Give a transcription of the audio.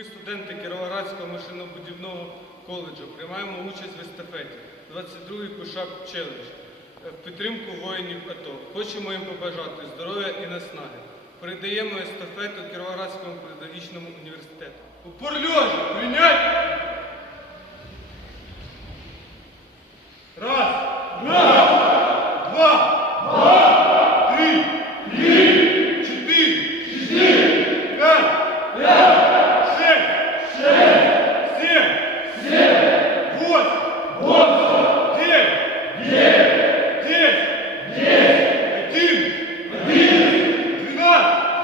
Ми, студенти Кіровоградського машинобудівного коледжу, приймаємо участь в естафеті 22-й Кушап Челендж в підтримку воїнів АТО. Хочемо їм побажати здоров'я і наснаги. Передаємо естафету Кіровоградському педагогічному університету. Упор льожа! Прийнять!